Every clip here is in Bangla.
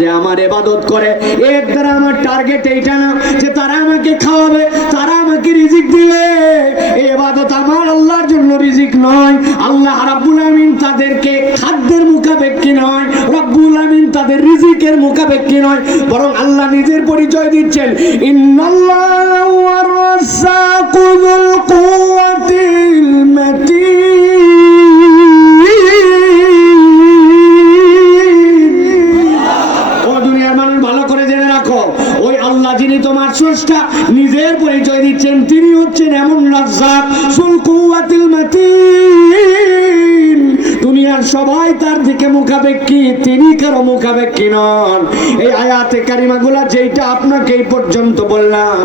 যে আমার ইবাদত করে এর দ্বারা আমার টার্গেট এইটা না যে তারা আমাকে খাওয়াবে, তারা আমাকে রিজিক দিবে। এই ইবাদত আমার আল্লাহর জন্য রিজিক নয়। আল্লাহ রাব্বুল আমিন তাদেরকে খাদ্যের মুখাপেক্ষী নয়, রব্বুল আমিন তাদের রিজিকের মুখাপেক্ষী নয়, বরং আল্লাহ নিজের পরিচয় দিচ্ছেন, ইন্নাল্লাহু ওয়ার রাজ্জাকু যুল কুওয়াতিল মাতিন। ও দুনিয়ার মানুষ ভালো করে জেনে রাখো, ওই আল্লাহ যিনি তোমার স্রষ্টা নিজের পরিচয় দিচ্ছেন, তিনি হচ্ছেন এমন রাজ্জাক যুল কুওয়াতিল মাতিন। দুনিয়ার সবাই তার দিকে মুখাপেক্ষী, তিনি কারো মুখাপেক্ষী নন। এই আয়াতে কারিমাগুলা যেটা আপনাকে এই পর্যন্ত বললাম,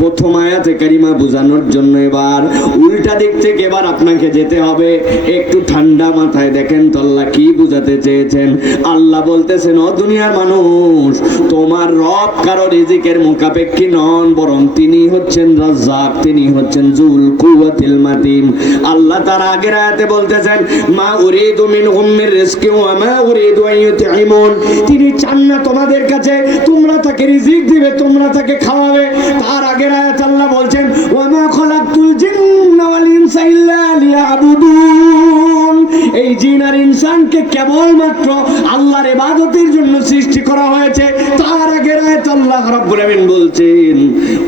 প্রথম আয়াতে কারিমা বোঝানোর জন্য এবার উল্টা দিক থেকে এবার আপনাকে যেতে হবে। একটু ঠান্ডা মাথায় দেখেন তো আল্লাহ কি বুঝাতে চেয়েছেন। আল্লাহ বলতেছেন, ও দুনিয়ার মানুষ, তোমার রব কারো রিজিকের মুখাপেক্ষী নন, বরং তিনি হচ্ছেন রাজ্জাক, তিনি হচ্ছেন যুল কুওয়াতিল মাতিন। আল্লাহ তার আগের আয়াতে বলতেছেন, মা উরিদু মিনহুম মির রিজকি ওয়া মা উরিদু আন ইউতঈমুন। তিনি চান না তোমাদের কাছে তোমরা তাকে রিজিক দিবে, তোমরা তাকে খাওয়াবে। তার আগের আয়াতে আল্লাহ বলছেন, ওয়া মা খালাকতুল জিন্না ওয়াল ইনসা ইল্লা লিয়াবুদুন। এই জিন আর ইনসানকে কেবলমাত্র আল্লাহর ইবাদতের জন্য সৃষ্টি করা হয়েছে। তার আগের আয়াতে আল্লাহ রাব্বুল আমিন বলছেন,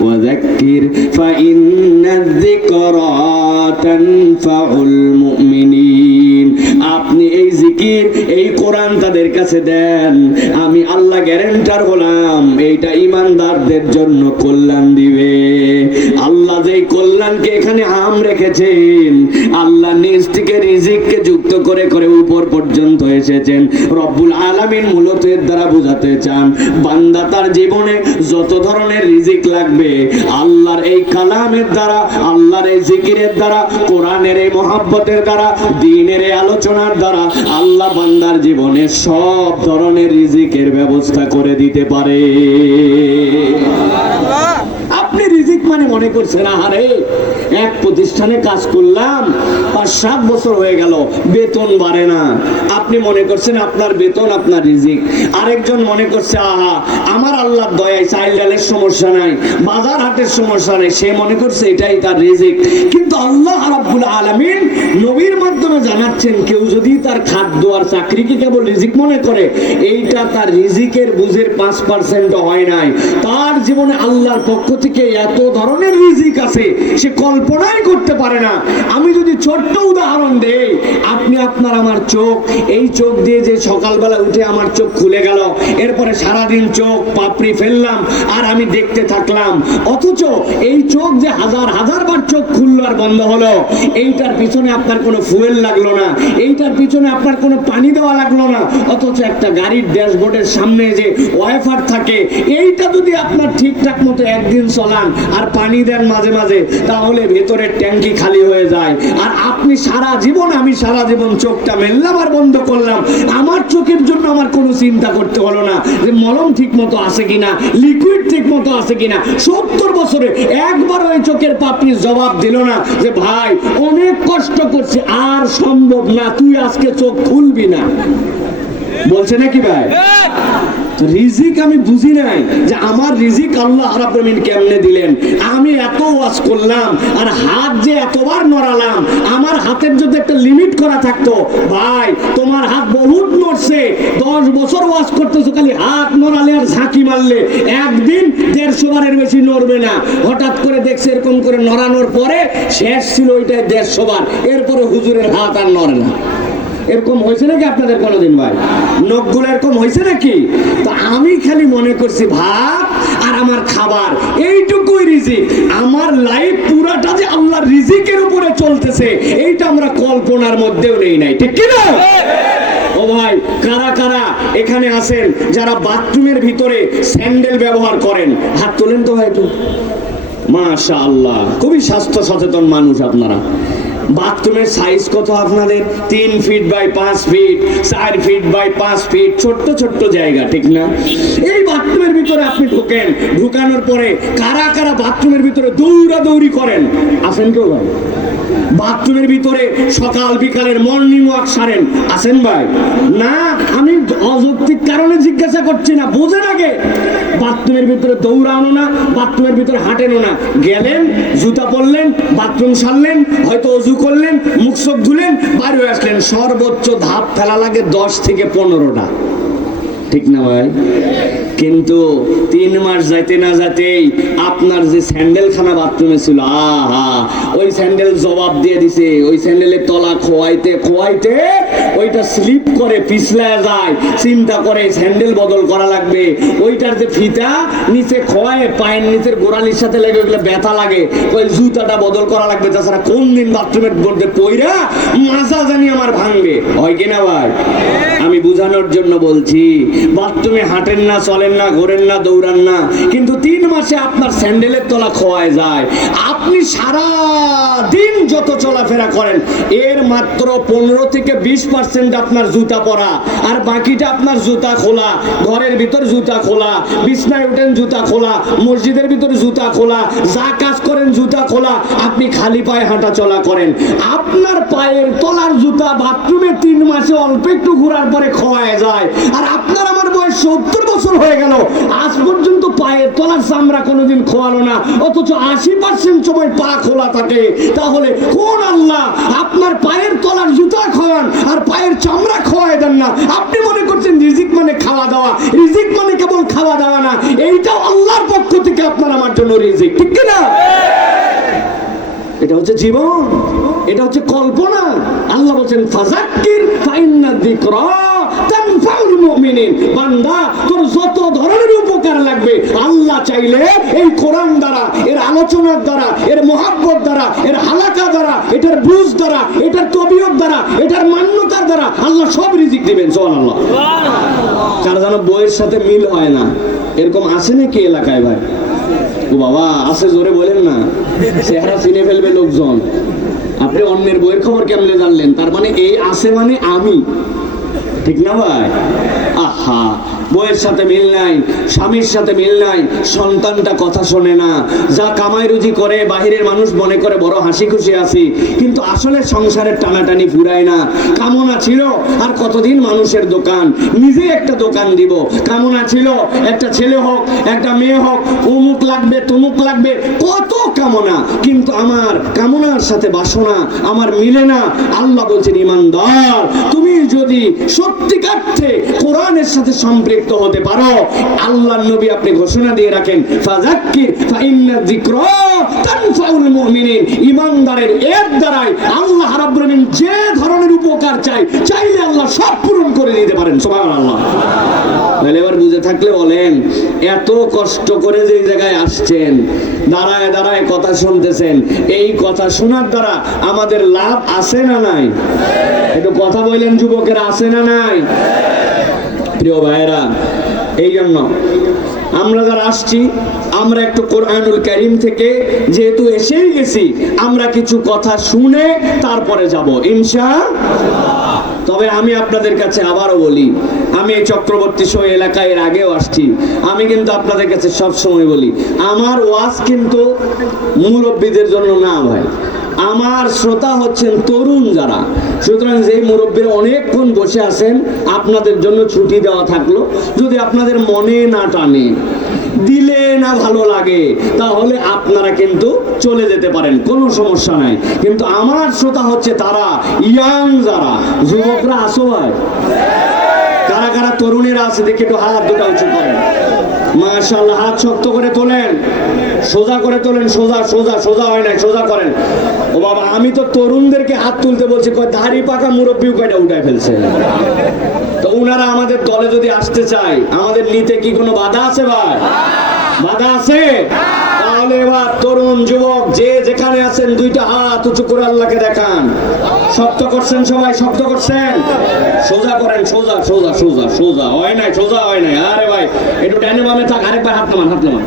ওয়া যাক্কির ফা ইন্নায যিকরা তানফাউল মুমিনিন। আপনি এই জিকির, এই কোরআন তাদের কাছে দেন, আমি আল্লাহ গ্যারান্টার হলাম এইটা ঈমানদারদের জন্য কল্যাণ দিবে। আল্লাহ যেই কল্যাণকে এখানে আম রেখেছেন, আল্লাহ নিজ থেকে রিজিককে যুক্ত করে করে উপর পর্যন্ত এসেছেন। রব্বুল আলামিন মূলত এর দ্বারা বোঝাতে চান, বান্দা তার জীবনে যত ধরনের রিজিক লাগবে আল্লাহর এই কালামের দ্বারা, আল্লাহর এই জিকিরের দ্বারা, কোরআনের এই মহব্বতের দ্বারা, দ্বীনের এই আলোচনার দ্বারা আল্লাহ বান্দার জীবনে সব ধরনের রিজিকের ব্যবস্থা করে দিতে পারে। আপনি রিজিক মানে মনে করছেন, আরে এক প্রতিষ্ঠানে কাজ করলাম 5-7 বছর হয়ে গেল, বেতন বাড়ে না। আপনি মনে করছেন আপনার বেতন আপনার রিজিক। আরেকজন মনে করছে, আহা আমার আল্লাহর দয়ায় চাল ডালের সমস্যা নাই, বাজার হাটের সমস্যা নাই, সে মনে করছে এটাই তার রিজিক। কিন্তু আল্লাহ রাব্বুল আলামিন নবীর মাধ্যমে জানাচ্ছেন, কেউ যদি তার খাদ্য আর চাকরিকে কেবল রিজিক মনে করে, এইটা তার রিজিকের বুঝের 5% হয় নাই। তার জীবনে আল্লাহর পক্ষ থেকে এত ধরনের রিজিক আছে সে কল্পনাই করতে পারে না। আমি যদি ছোট্ট উদাহরণ দেই, আপনি আপনার আমার চোখ, এই চোখ দিয়ে যে সকালবেলা উঠে আমার চোখ খুলে গেল, এরপরে সারাদিন চোখ পাপড়ি ফেললাম আর আমি দেখতে থাকলাম, অথচ এই চোখ যে হাজার হাজার বার চোখ খুললো আর বন্ধ হলো, এইটার পিছনে আপনার কোনো ফুয়েল লাগলো না, এইটার পিছনে আপনার কোনো পানি দেওয়া লাগলো না। অথচ একটা গাড়ির ড্যাশবোর্ডের সামনে যে ওয়াইফার থাকে, এইটা যদি আপনার ঠিকঠাক মতো একদিন চলান আর পানি দেন মাঝে মাঝে, তাহলে ভেতরের ট্যাঙ্কি খালি হয়ে যায়। আর আপনি সারা জীবন, আমি সারা জীবন চোখটা মেললাম আর বন্ধ করলাম, আমার চোখের জন্য আমার কোনো চিন্তা করতে হলো না যে মলম ঠিক মতো আছে কিনা, লিকুইড ঠিক মতো আছে কিনা। 70 বছরে একবার ওই চোখের পাপড়ি জবাব দিল না যে ভাই অনেক কষ্ট করছে, আর সম্ভব না, তুই আজকে চোখ খুলবি না। বলছে নাকি ভাই? রিজিক আমি বুঝি নাই যে আমার রিজিক আল্লাহ রাব্বুল আমিন কেমনে দিলেন। আমি এত ওয়াজ করলাম আর হাত যে এতবার নড়ালাম, আমার হাতের যদি একটা লিমিট করা থাকতো, ভাই তোমার হাত বহুত নড়ছে, 10 বছর ওয়াজ করতেছো, খালি হাত নড়ালে আর ঝাঁকি মারলে একদিন 150 বারের বেশি নড়বে না। হঠাৎ করে দেখছে এরকম করে নড়ানোর পরে শেষ ছিল ওইটাই 150 বার, এরপরে হুজুরের হাত আর নড়ে না। এরকম হয়েছে নাকি আপনাদের কোনোদিন ভাই? নখগুলো এরকম হয়েছে নাকি? তো আমি খালি মনে করছি ভাত আর আমার খাবার, এইটুকুই রিজিক। আমার লাইফ পুরাটা যে আল্লাহর রিজিকের উপরে চলতেছে, এইটা আমরা কল্পনার মধ্যেও নেই নাই, ঠিক কি না? ও ভাই, কারা কারা এখানে আছেন যারা বাথরুমের ভিতরে স্যান্ডেল ব্যবহার করেন? হাত তোলেন তো ভাই একটু। মাশাআল্লাহ, খুবই স্বাস্থ্য সচেতন মানুষ আপনারা। বাথরুমের সাইজ কত আপনাদের? 3 feet by 5 feet, 4 feet by 5 feet, ছোট্ট ছোট্ট জায়গা, ঠিক না? এই বাথরুমের ভিতরে আপনি ঢোকেন, ঢুকানোর পরে কারা কারা বাথরুমের ভিতরে দৌড়াদৌড়ি করেন? আছেন কেউ ভাই? বাথরুমের ভিতরে সকাল বিকালের মর্নিং ওয়াক সারেন? আছেন ভাই? না, আমি অযৌক্তিক নৈতিক কারণে জিজ্ঞাসা করছি না, বোঝেন আগে। বাথরুমের ভিতরে দৌড়ানো না, বাথরুমের ভিতরে হাঁটেনো না, গেলেন জুতা পরলেন, বাথরুম সারলেন, হয়তো অজু করলেন, মুখ চোখ ধুলেন, বাইরে হয়ে আসলেন, সর্বোচ্চ ধাপ ফেলা লাগে 10 থেকে 15টা, ঠিক না ভাই? কিন্তু 3 মাস যাইতে না যাইতেই আপনার যে স্যান্ডেল খানা বাথরুমে ছিল, আহা, ওই স্যান্ডেল জবাব দিয়ে দিছে। ওই স্যান্ডেলের তলা খোয়াইতে খোয়াইতে ওইটা স্লিপ করে পিছলায় যায়, চিন্তা করে স্যান্ডেল বদল করা লাগবে। ওইটার যে ফিতা নিচে খোয়ায় পায়ের নিচের গোড়ালির সাথে লেগে ওগুলো ব্যথা লাগে, ওই জুতাটা বদল করা লাগবে। তাছাড়া কোন দিন বাথরুমের মধ্যে পইরা মাজা জানি আমার ভাঙবে, হয় কিনা ভাই? আমি বুঝানোর জন্য বলছি, বাথরুমে হাঁটেন না, চলেন না, ঘোরেন না, দৌড়ান না, কিন্তু 3 মাসে আপনার স্যান্ডেলের তলা খোয়ায় যায়। আপনি সারা দিন যত চলাফেরা করেন এর মাত্র 15 থেকে 20% আপনার জুতা পরা, আর বাকিটা আপনার জুতা খোলা। ঘরের ভিতর জুতা খোলা, বিছনায় উঠেন জুতা খোলা, মসজিদের ভিতরে জুতা খোলা, যা কাজ করেন জুতা খোলা। আপনি খালি পায়ে হাঁটা চলা করেন, আপনার পায়ের তলার জুতা বাথরুমে 3 মাসে অল্প একটু ঘোরার পরে খোয়ায় যায়। আর আপনার আমার বয়স 70 বছর হয়ে গেল, আজ পর্যন্ত পায়ের তলার চামড়া কোনোদিন খোয়ালো না, অথচ 80% সময় পা খোলা থাকে। তাহলে কোন আল্লাহ আপনার পায়ের তলার জুতা খোয়ান আর পায়ের চামড়া খোয়ায় দেন না? আপনি মনে করছেন রিজিক মানে খাওয়া দাওয়া, রিজিক মানে কেবল খাওয়া দাওয়া না, এইটাও আল্লাহর পক্ষ থেকে আপনার আমার জন্য রিজিক, ঠিক কিনা? এটা হচ্ছে জীবন, এটা হচ্ছে কল্পনা। আল্লাহ বলছেন ফাযাক্কির ফাইন্না যিকরা তানফাউল মুমিনিন। বান্দা, তোর যত ধরনের উপকার লাগবে আল্লাহ চাইলে এই কোরআন দ্বারা, এর আলোচনার দ্বারা, এর মহব্বত দ্বারা, এর হালাকা দ্বারা, এটার বুঝ দ্বারা, এটার তবিয়ত দ্বারা, এটার মান্যতার দ্বারা আল্লাহ সব রিজিক দিবেন। সুবহানাল্লাহ। কার যেন বইয়ের সাথে মিল হয় না, এরকম আছে নাকি এলাকায় ভাই? ও বাবা, আছে, জোরে বলেন না, চেহারা চিনে ফেলবে লোকজন। আপনি অন্যের বইয়ের খবর কেমনে জানলেন? তার মানে এই আছে মানে আমি, ঠিক না ভাই? আহা, বইয়ের সাথে মিল নাই, স্বামীর সাথে মিল নাই, সন্তানটা কথা শোনে না, যা কামাই রুজি করে বাহিরের মানুষ মনে করে বড় হাসি খুশি আছি, কিন্তু আসলে সংসারের টানাটানি ফুরায় না। কামনা ছিল আর কতদিন মানুষের দোকান, নিজে একটা দোকান দিব, কামনা ছিল একটা ছেলে হোক, একটা মেয়ে হোক, অমুক লাগবে তমুক লাগবে, কত কামনা, কিন্তু আমার কামনার সাথে বাসনা আমার মিলে না। আল্লাহ বলছেন, ইমানদার, তুমি যদি সত্যিকার্থে কোরআনের সাথে সম্পৃক্ত হতে পারো, আল্লাহর নবী আপনি ঘোষণা দিয়ে রাখেন, ফাযাক্কির ফাইন্না যিকরা তানফাউল মুমিনিন। ইমানদারের এর দ্বারাই আল্লাহ রাব্বুল আলামিন যে ধরনের উপকার চাইলে আল্লাহ সব পূরণ করে দিতে পারেন। সুবহানাল্লাহ। তাহলে এবার বুঝে থাকলে বলেন, এত কষ্ট করে যে জায়গায় আসছেন, দাঁড়ায় দাঁড়ায় কথা শুনতেছেন, এই কথা শোনার দ্বারা আমাদের লাভ আছে না নাই? একটু কথা বললেন যুবকেরা, আছে না নাই? প্রিয় ভাইয়েরা, এই জন্য আমরা যারা আসছি, আমরা একটু কোরআনুল কারীম থেকে যেহেতু এসেই গেছি, আমরা কিছু কথা শুনে তারপরে যাব ইনশাআল্লাহ। তবে আমি আপনাদের কাছে আবারও বলি, আমি এই চক্রবর্তী সহ এলাকায় এর আগেও আসছি, আমি কিন্তু আপনাদের কাছে সব সময় বলি, আমার ওয়াজ কিন্তু মুরব্বীদের জন্য না ভাই, আমার শ্রোতা হচ্ছেন তরুণ যারা। সুতরাং যেই মুরব্বীরা অনেকক্ষণ বসে আছেন, আপনাদের জন্য ছুটি দেওয়া থাকলো। যদি আপনাদের মনে না টানে, দিলে না ভালো লাগে, তাহলে আপনারা কিন্তু চলে যেতে পারেন, কোনো সমস্যা নাই। কিন্তু আমার শ্রোতা হচ্ছে তারা ইয়াং যারা, যুবকরা আসো ভাই, কারা কারা তরুণেরা আছে দেখে একটু হাত দুটো উঁচু করেন। মাশাআল্লাহ, হাত শক্ত করে তোলেন, সোজা করে তোলেন, সোজা সোজা সোজা হয় না, সোজা করেন। ও বাবা, আমি তো তরুণদেরকে হাত তুলতে বলছি, কয় দাড়ি পাকা মুরব্বী কয়টা উঠায় ফেলছে। তো উনারা আমাদের দলে যদি আসতে চায়, আমাদের নিতে কি কোনো বাধা আছে ভাই? বাধা আছে? তাহলে এবার তরুণ যুবক যে যেখানে আছেন, দুইটা হাত উঁচু করে আল্লাহকে দেখান। শক্ত করছেন সবাই, শক্ত করছেন, সোজা করেন, সোজা সোজা সোজা সোজা হয় নাই, সোজা হয় নাই। আরে ভাই, একটু ডানে বামে থাক, আরেকবার হাত নামান, হাত নামান,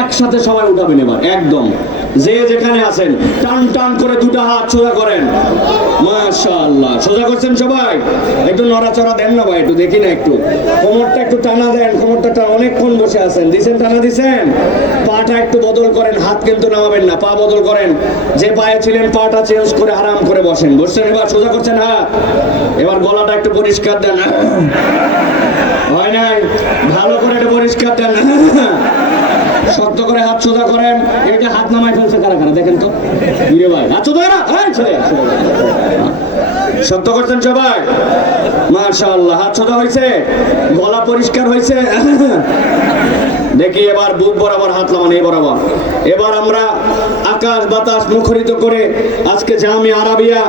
একসাথে সবাই উঠাবেন এবার একদম। যে যেখানে আছেন টান টান করে দুটো হাত সোজা করেন। মাশাআল্লাহ, সোজা করছেন সবাই? একটু নড়াচড়া দেন না ভাই, একটু দেখি না, একটু কোমরটা একটু টানা দেন, কোমরটা অনেকক্ষণ বসে আছেন, দিছেন, টানা দিছেন। পাটা একটু বদল করেন, হাত কিন্তু নামাবেন না, পা বদল করেন। যে পায়ে ছিলেন পাটা চেঞ্জ করে আরাম করে বসেন, বসছেন, এবার সোজা করছেন হাত। এবার গলাটা একটু পরিষ্কার দেন, ভালো করে এটা পরিষ্কার দেন। শক্ত করে হাত সোজা করেন। এটা হাত নামাই ফেলছে কারা কারা দেখেন তো। ইরে ভাই হাত সোজা না, শক্ত করতেন সবাই। মাশাআল্লাহ, হাত সোজা হয়েছে, গলা পরিষ্কার হয়েছে। দেখি এবার বুক বরাবর হাত লাগান, এই বরাবর। এবার আমরা আকাশ বাতাস মুখরিত করে আজকে জামিয়া আরাবিয়া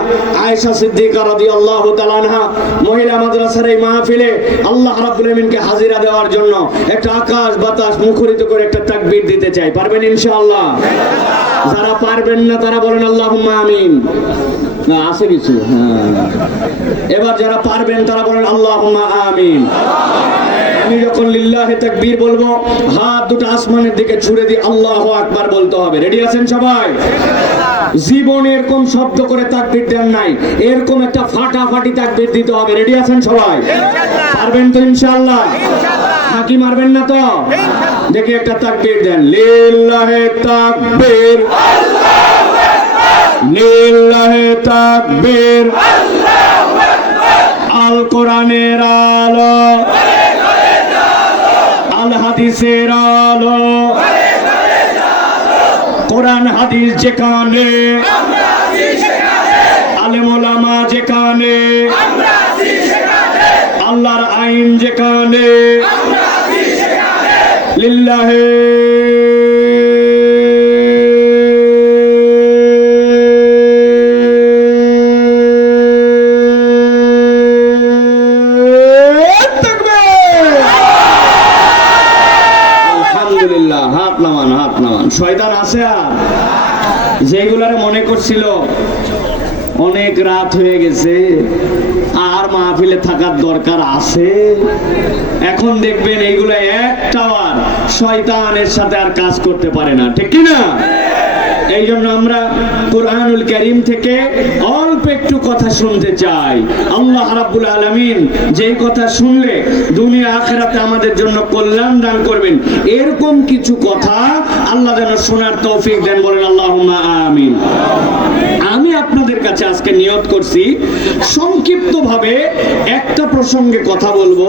আয়েশা সিদ্দিকা রাদিয়াল্লাহু তাআলা আনহা মহিলা মাদ্রাসার এই মাহফিলে আল্লাহ রাব্বুল আলামিনকে হাজিরা দেওয়ার জন্য একটা আকাশ বাতাস মুখরিত করে একটা তাকবীর দিতে চাই। পারবেন ইনশাআল্লাহ? যারা পারবেন না তারা বলেন আল্লাহুম্মা আমিন। না আছে কিছু, হ্যাঁ। এবার যারা পারবেন তারা বলেন আল্লাহুম্মা আমিন। আমি যখন লিল্লাহি তাকবীর বলবো হাত দুটো আসমানের দিকে ছুড়ে দিয়ে আল্লাহু আকবার বলতে হবে। রেডি আছেন সবাই? জীবনে এরকম শব্দ করে তাকবীর দেন নাই, এরকম একটা ফাটাফাটি তাকবীর দিতে হবে। রেডি আছেন সবাই? পারবেন তো ইনশাআল্লাহ? ফাঁকি মারবেন না তো? দেখি একটা তাকবীর দেন। লিল্লাহি তাকবীর, আল্লাহু আকবার, লিল্লাহি তাকবীর, আল্লাহু আকবার। আল কোরআনের আলো, আল হাদিসের আলো, কোরআন হাদিস যেখানে, আলেম ওলামা যেখানে, আল্লাহর আইন যেখানে, লিল্লাহি হাত নামান, হাত নামান। শয়তান আছে আর যেগুলারে মনে করছিল অনেক রাত হয়ে গেছে আর মাহফিলে থাকার দরকার আছে, এখন দেখবেন এইগুলো একটাও আর শয়তানের সাথে আর কাজ করতে পারে না, ঠিক কি না? এই জন্য আমরা কুরআনুল কারীম থেকে অল্প একটু কথা শুনতে চাই। আল্লাহ রাব্বুল আলামিন যেই কথা শুনলে দুনিয়া আখিরাতে আমাদের জন্য কল্যাণ দান করবেন, এরকম কিছু কথা আল্লাহ যেন শোনার তৌফিক দেন। বলেন আল্লাহুম্মা আমিন। আমি আপনাদের কাছে আজকে নিয়ত করছি সংক্ষিপ্তভাবে একটা প্রসঙ্গে কথা বলবো।